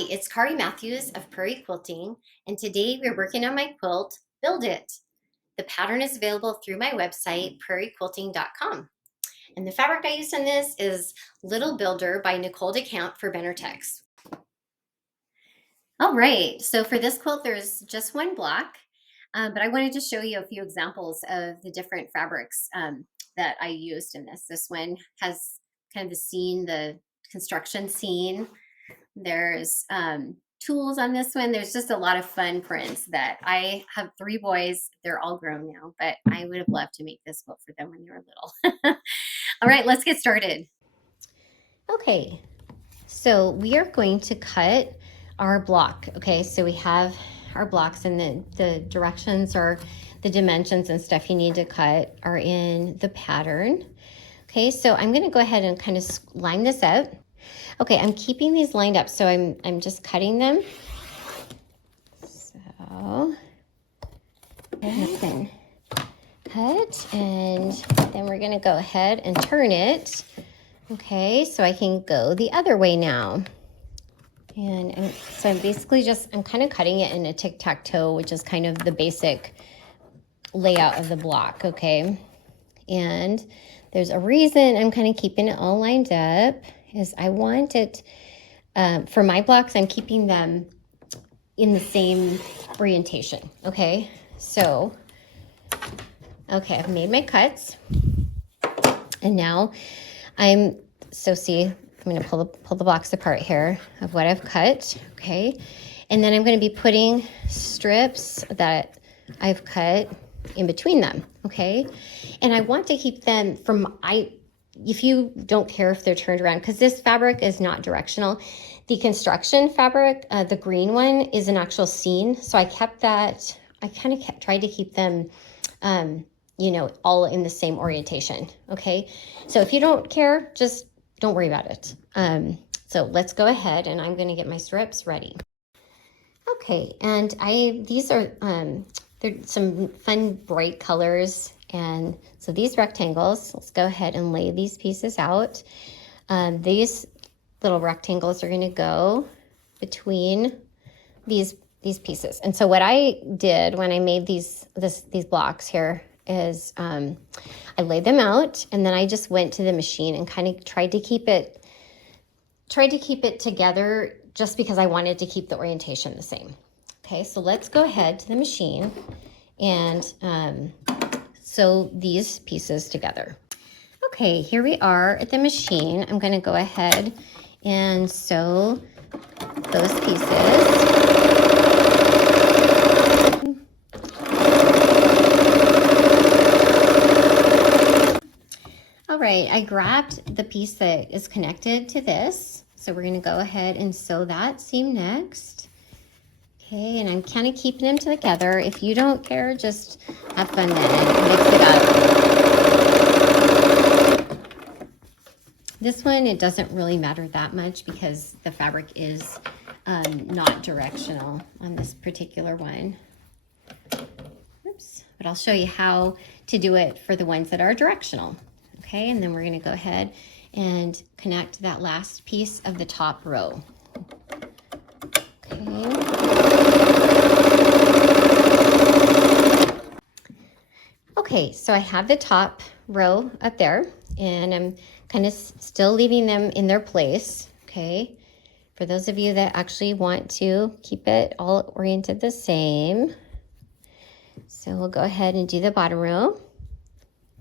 Hi, it's Kari Mathews of Prairie Quilting, and today we're working on my quilt, Build It. The pattern is available through my website, prairiequilting.com. And the fabric I used on this is Little Builder by Nicole DeCamp for Benartex. All right, so for this quilt, there's just one block, but I wanted to show you a few examples of the different fabrics that I used in this. This one has kind of the scene, the construction scene. There's tools on this one. There's just a lot of fun prints that I have 3 boys. They're all grown now, but I would have loved to make this quilt for them when they were little. All right, let's get started. Okay, so we are going to cut our block. Okay, so we have our blocks and the directions or the dimensions and stuff you need to cut are in the pattern. Okay, so I'm going to go ahead and kind of line this up. Okay, I'm keeping these lined up, so I'm just cutting them. So, and then cut, and then we're gonna go ahead and turn it. Okay, so I can go the other way now. And so I'm basically I'm kind of cutting it in a tic-tac-toe, which is kind of the basic layout of the block, okay? And there's a reason I'm kind of keeping it all lined up. Is I want it, for my blocks, I'm keeping them in the same orientation, okay? So, okay, I've made my cuts, and now see, I'm gonna pull the blocks apart here of what I've cut, okay? And then I'm gonna be putting strips that I've cut in between them, okay? And I want to keep them if you don't care if they're turned around, because this fabric is not directional. The construction fabric, the green one, is an actual scene. So I kept that, I kind of tried to keep them, you know, all in the same orientation, okay? So if you don't care, just don't worry about it. So let's go ahead, and I'm gonna get my strips ready. Okay, and these are, they're some fun bright colors. And so these rectangles, let's go ahead and lay these pieces out. These little rectangles are going to go between these pieces. And so what I did when I made these blocks here is I laid them out, and then I just went to the machine and kind of tried to keep it together, just because I wanted to keep the orientation the same. Okay, so let's go ahead to the machine and sew these pieces together. Okay, here we are at the machine. I'm going to go ahead and sew those pieces. All right, I grabbed the piece that is connected to this. So we're going to go ahead and sew that seam next. Okay, and I'm kind of keeping them together. If you don't care, just have fun then and mix it up. This one, it doesn't really matter that much because the fabric is not directional on this particular one. Oops, but I'll show you how to do it for the ones that are directional. Okay, and then we're going to go ahead and connect that last piece of the top row. Okay. Okay, so I have the top row up there, and I'm kind of still leaving them in their place, okay? For those of you that actually want to keep it all oriented the same. So we'll go ahead and do the bottom row,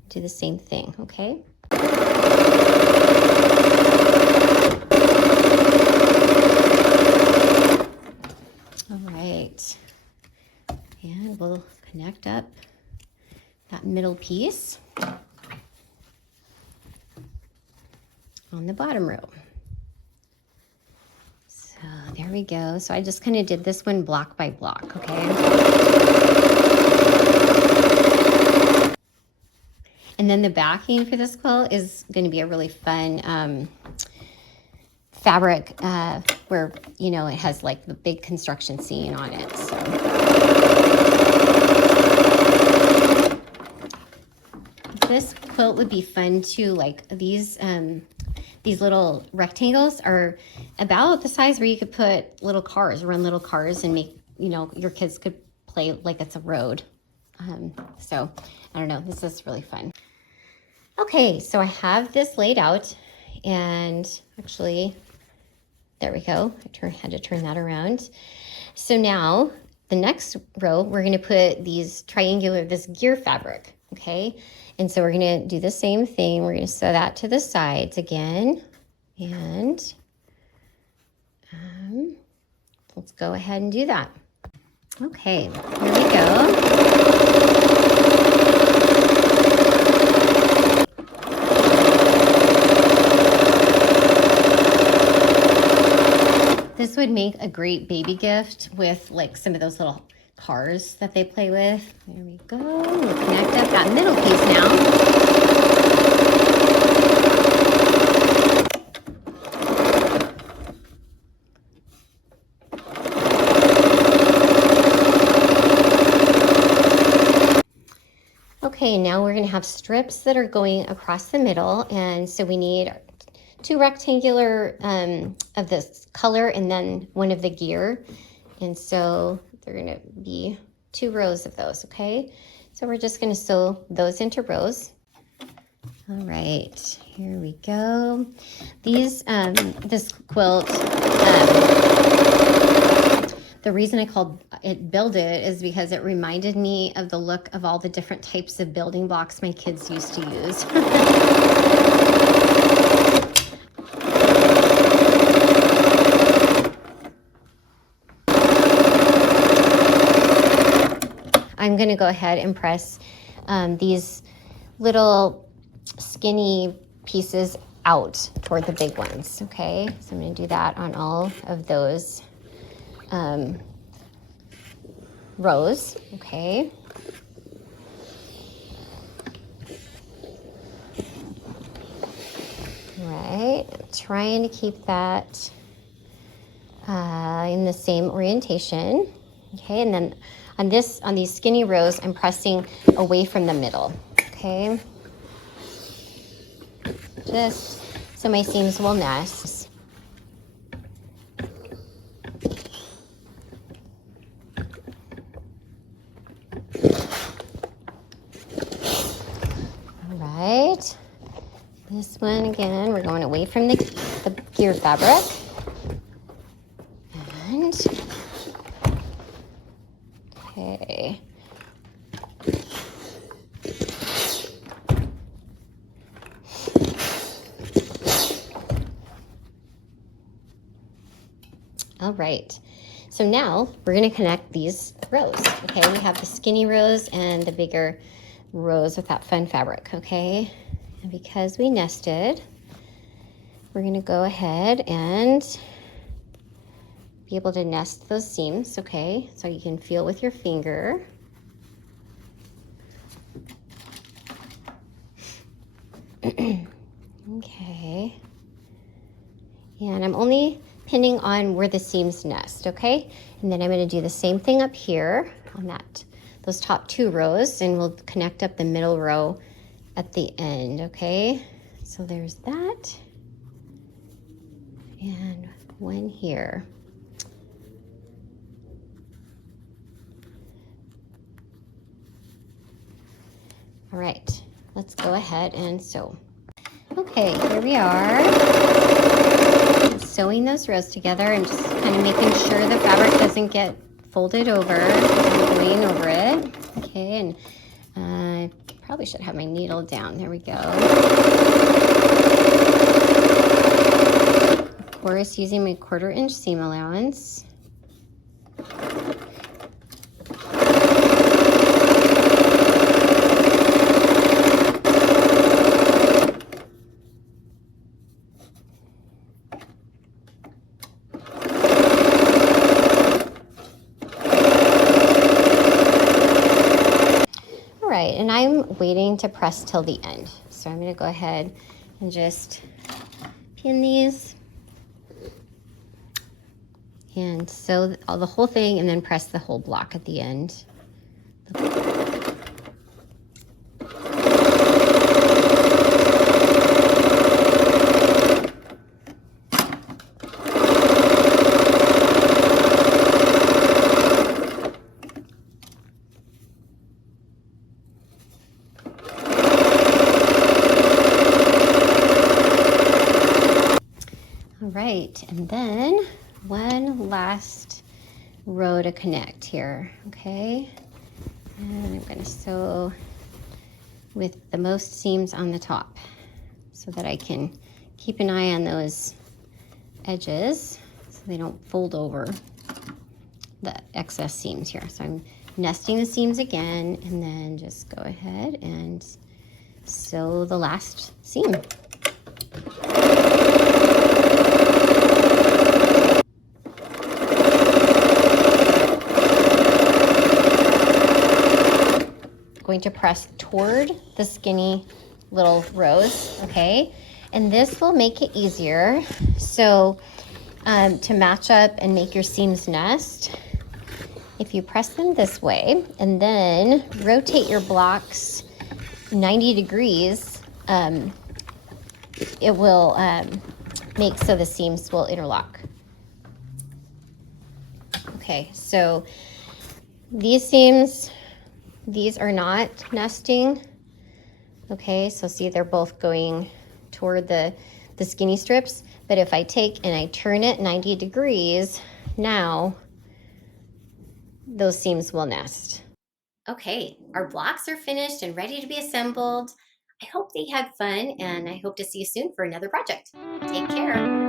do the same thing, okay? All right, and we'll connect up that middle piece on the bottom row. So there we go. So I just kind of did this one block by block, okay? And then the backing for this quilt is going to be a really fun fabric where, you know, it has like the big construction scene on it. So. This quilt would be fun too, like these these little rectangles are about the size where you could put little cars, run little cars and make, you know, your kids could play like it's a road. So I don't know, this is really fun. Okay, so I have this laid out, and actually, there we go. I had to turn that around. So now the next row, we're gonna put these this gear fabric, okay? And so we're gonna do the same thing. We're gonna sew that to the sides again. And let's go ahead and do that. Okay, here we go. This would make a great baby gift with like some of those little cars that they play with. There we go. We'll connect up that middle piece now. Okay, now we're gonna have strips that are going across the middle, and so we need 2 rectangular of this color and then 1 of the gear. And so they're gonna be 2 rows of those, okay? So we're just gonna sew those into rows. All right, here we go. These, this quilt, the reason I called it Build It is because it reminded me of the look of all the different types of building blocks my kids used to use. I'm gonna go ahead and press these little skinny pieces out toward the big ones, okay? So I'm gonna do that on all of those rows, okay? All right, I'm trying to keep that in the same orientation, okay? And then on these skinny rows, I'm pressing away from the middle, okay? Just so my seams will nest. All right. This one again, we're going away from the gear fabric. And okay. All right, so now we're gonna connect these rows, okay? We have the skinny rows and the bigger rows with that fun fabric, okay? And because we nested, we're gonna go ahead and be able to nest those seams, okay? So you can feel with your finger. Okay. And I'm only pinning on where the seams nest, okay? And then I'm gonna do the same thing up here on those top 2 rows, and we'll connect up the middle row at the end, okay? So there's that. And 1 here. All right, let's go ahead and sew. Okay, here we are. I'm sewing those rows together and just kind of making sure the fabric doesn't get folded over. I'm going over it. Okay, and I probably should have my needle down. There we go. Of course, using my 1/4 inch seam allowance. And I'm waiting to press till the end. So I'm gonna go ahead and just pin these and sew the whole thing and then press the whole block at the end. right, and then one last row to connect here, okay? And I'm gonna sew with the most seams on the top so that I can keep an eye on those edges so they don't fold over the excess seams here. So I'm nesting the seams again, and then just go ahead and sew the last seam. Going to press toward the skinny little rows, okay? And this will make it easier. So to match up and make your seams nest, if you press them this way and then rotate your blocks 90 degrees, it will make so the seams will interlock. Okay, so these seams, these are not nesting. Okay, so see they're both going toward the skinny strips, but if I take and I turn it 90 degrees, now those seams will nest. Okay, our blocks are finished and ready to be assembled. I hope they had fun, and I hope to see you soon for another project. Take care.